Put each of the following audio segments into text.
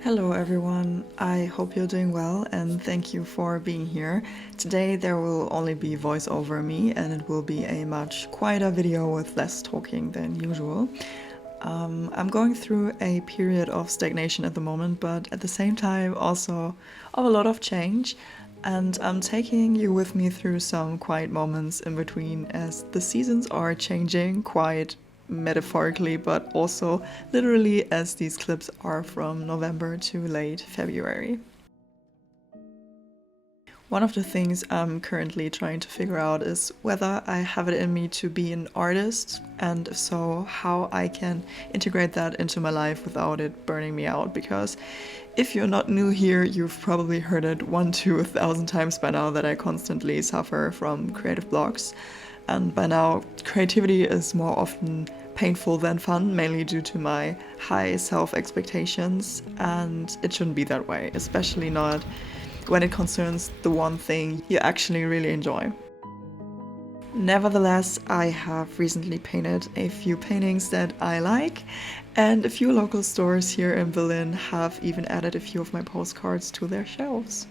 Hello everyone, I hope you're doing well and thank you for being here. Today there will only be voice over me and it will be a much quieter video with less talking than usual. I'm going through a period of stagnation at the moment, but at the same time also of a lot of change, and I'm taking you with me through some quiet moments in between as the seasons are changing quite metaphorically but also literally, as these clips are from November to late February. One of the things I'm currently trying to figure out is whether I have it in me to be an artist, and if so, how I can integrate that into my life without it burning me out. Because if you're not new here, you've probably heard it 1,000 times by now that I constantly suffer from creative blocks. And by now, creativity is more often painful than fun, mainly due to my high self-expectations, and it shouldn't be that way, especially not when it concerns the one thing you actually really enjoy. Nevertheless, I have recently painted a few paintings that I like, and a few local stores here in Berlin have even added a few of my postcards to their shelves.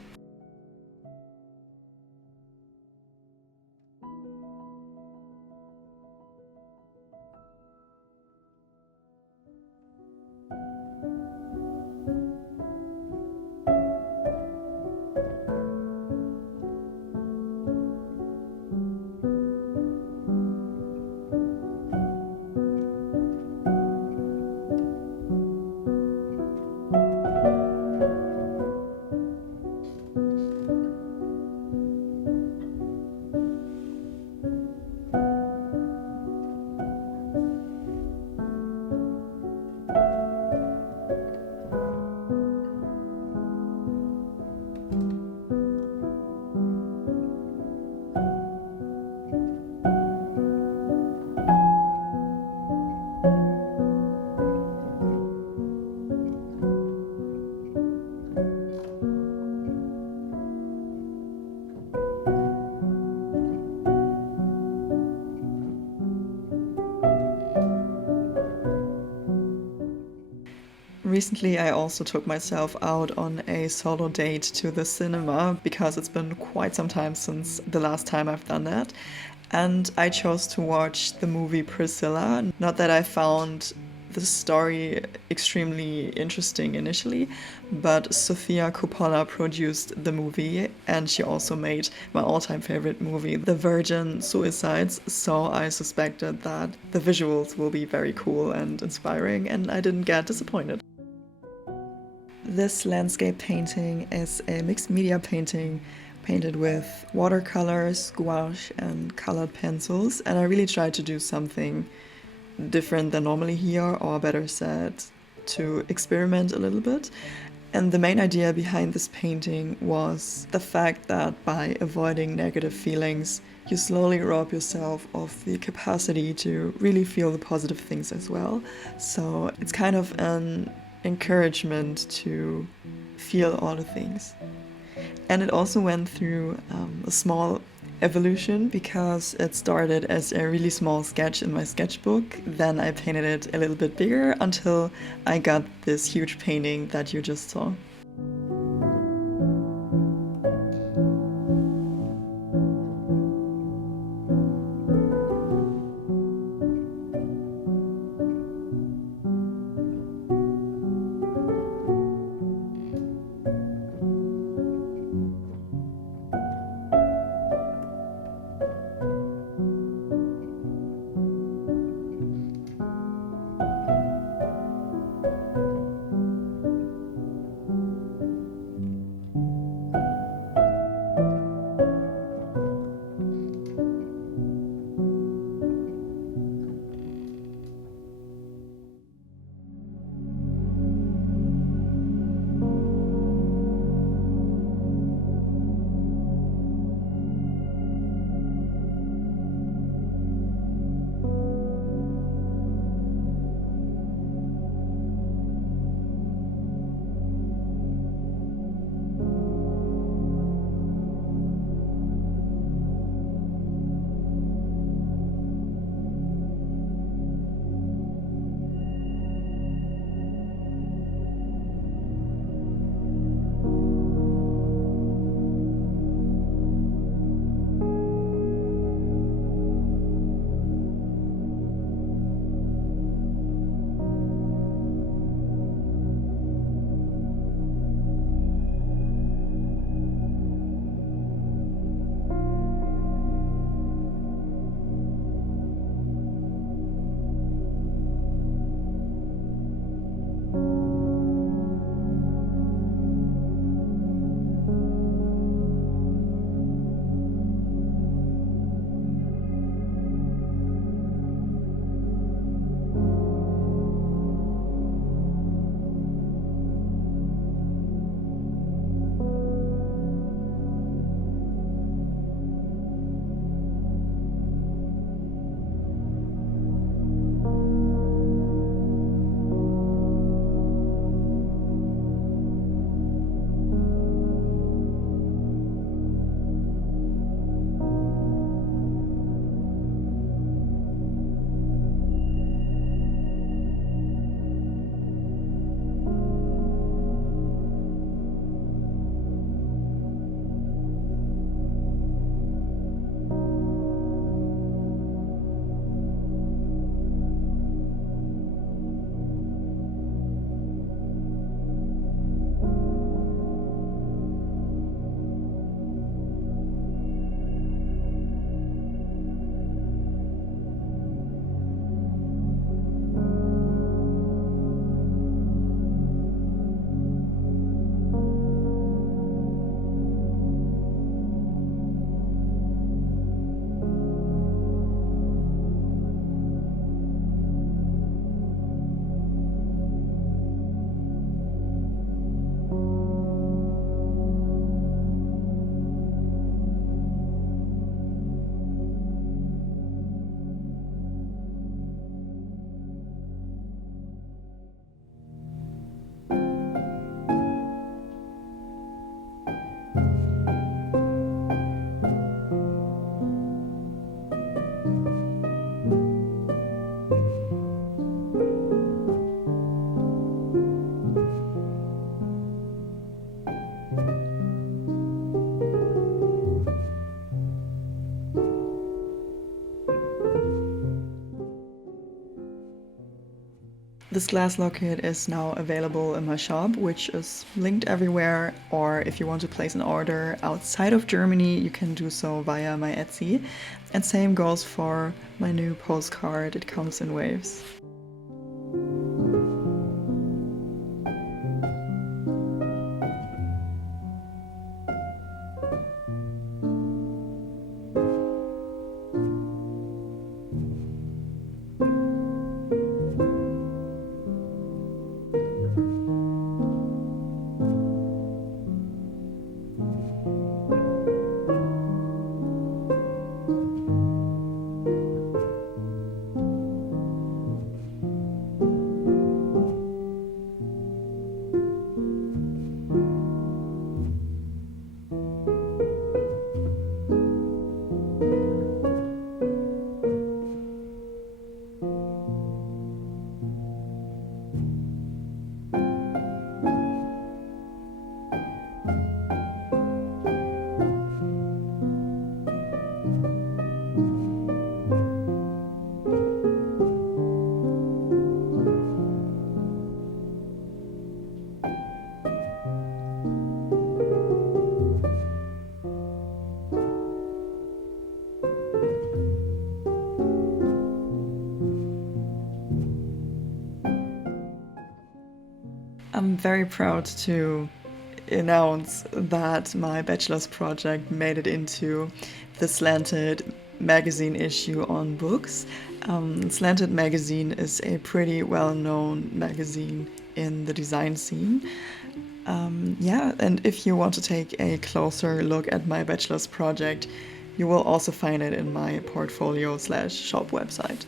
Recently, I also took myself out on a solo date to the cinema because it's been quite some time since the last time I've done that. And I chose to watch the movie Priscilla. Not that I found the story extremely interesting initially, but Sofia Coppola produced the movie and she also made my all-time favorite movie, The Virgin Suicides, so I suspected that the visuals will be very cool and inspiring, and I didn't get disappointed. This landscape painting is a mixed media painting painted with watercolors, gouache, and colored pencils, and I really tried to do something different than normally here, or better said, to experiment a little bit. And the main idea behind this painting was the fact that by avoiding negative feelings, you slowly rob yourself of the capacity to really feel the positive things as well. So it's kind of an encouragement to feel all the things. And it also went through a small evolution because it started as a really small sketch in my sketchbook. Then I painted it a little bit bigger until I got this huge painting that you just saw. This glass locket is now available in my shop, which is linked everywhere, or if you want to place an order outside of Germany, you can do so via my Etsy. And same goes for my new postcard, it comes in waves. I'm very proud to announce that my bachelor's project made it into the Slanted magazine issue on books. Slanted magazine is a pretty well-known magazine in the design scene. Yeah, and if you want to take a closer look at my bachelor's project, you will also find it in my portfolio/shop website.